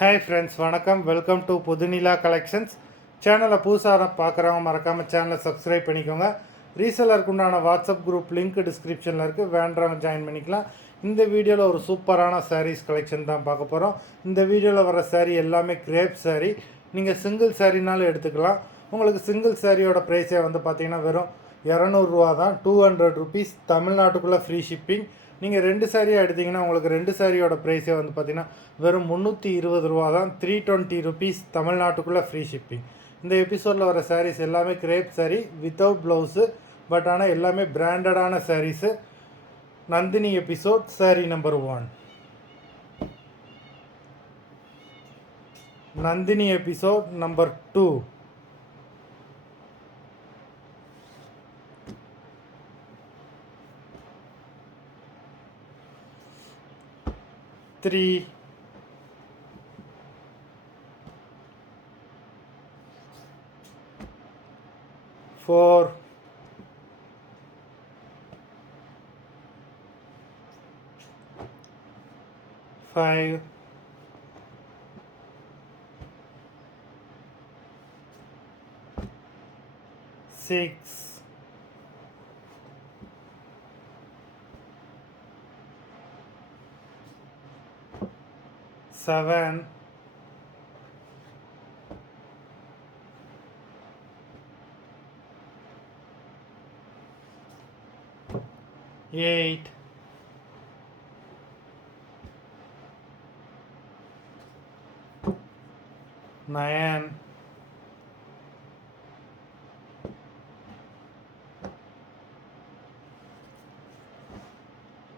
Hi friends, வணக்கம். Welcome to Puthunila collections. சேனலை புதுசாக பார்க்குறவங்க மறக்காமல் சேனலை சப்ஸ்கிரைப் பண்ணிக்கோங்க. ரீசெலருக்கு உண்டான வாட்ஸ்அப் குரூப் லிங்க் டிஸ்கிரிப்ஷனில் இருக்குது, வேண்டவங்க ஜாயின் பண்ணிக்கலாம். இந்த வீடியோவில் ஒரு சூப்பரான சாரீஸ் கலெக்ஷன் தான் பார்க்க போகிறோம். இந்த வீடியோவில் வர சாரீ எல்லாமே கிரேப் சாரீ. நீங்கள் சிங்கிள் சாரீனாலும் எடுத்துக்கலாம். உங்களுக்கு சிங்கிள் சாரியோட ப்ரைஸே வந்து பார்த்தீங்கன்னா வெறும் 200 ரூபா தான், 200 ருபீஸ். தமிழ்நாட்டுக்குள்ளே ஃப்ரீ ஷிப்பிங். நீங்கள் 2 சாரியாக எடுத்திங்கன்னா உங்களுக்கு 2 சாரியோட ப்ரைஸே வந்து பார்த்திங்கன்னா வெறும் 320 ரூபா தான், 320 ருபீஸ். தமிழ்நாட்டுக்குள்ளே ஃப்ரீ ஷிப்பிங். இந்த எபிசோடில் வர சாரீஸ் எல்லாமே crepe saree without blouse, but ஆனால் எல்லாமே பிராண்டடான sarees. Nandini episode saree number 1. Nandini episode number 2. Three, 4, 5, 6, 7, 8, 9,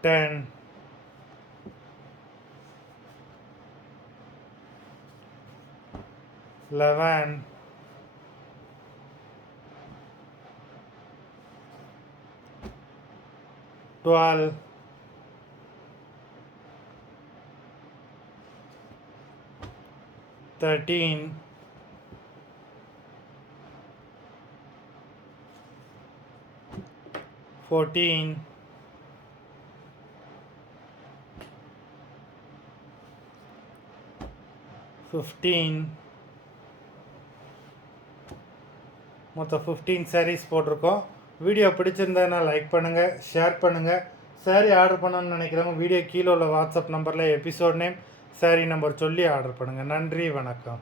10, 11, 12, 13, 14, 15. மொத்தம் 15 சாரீஸ் போட்டிருக்கோம். வீடியோ பிடிச்சிருந்ததுன்னா லைக் பண்ணுங்கள், ஷேர் பண்ணுங்கள். சாரீ ஆர்டர் பண்ணணும்னு நினைக்கிறவங்க வீடியோ கீழே உள்ள வாட்ஸ்அப் நம்பரில் எபிசோட் நேம், சாரீ நம்பர் சொல்லி ஆர்டர் பண்ணுங்கள். நன்றி, வணக்கம்.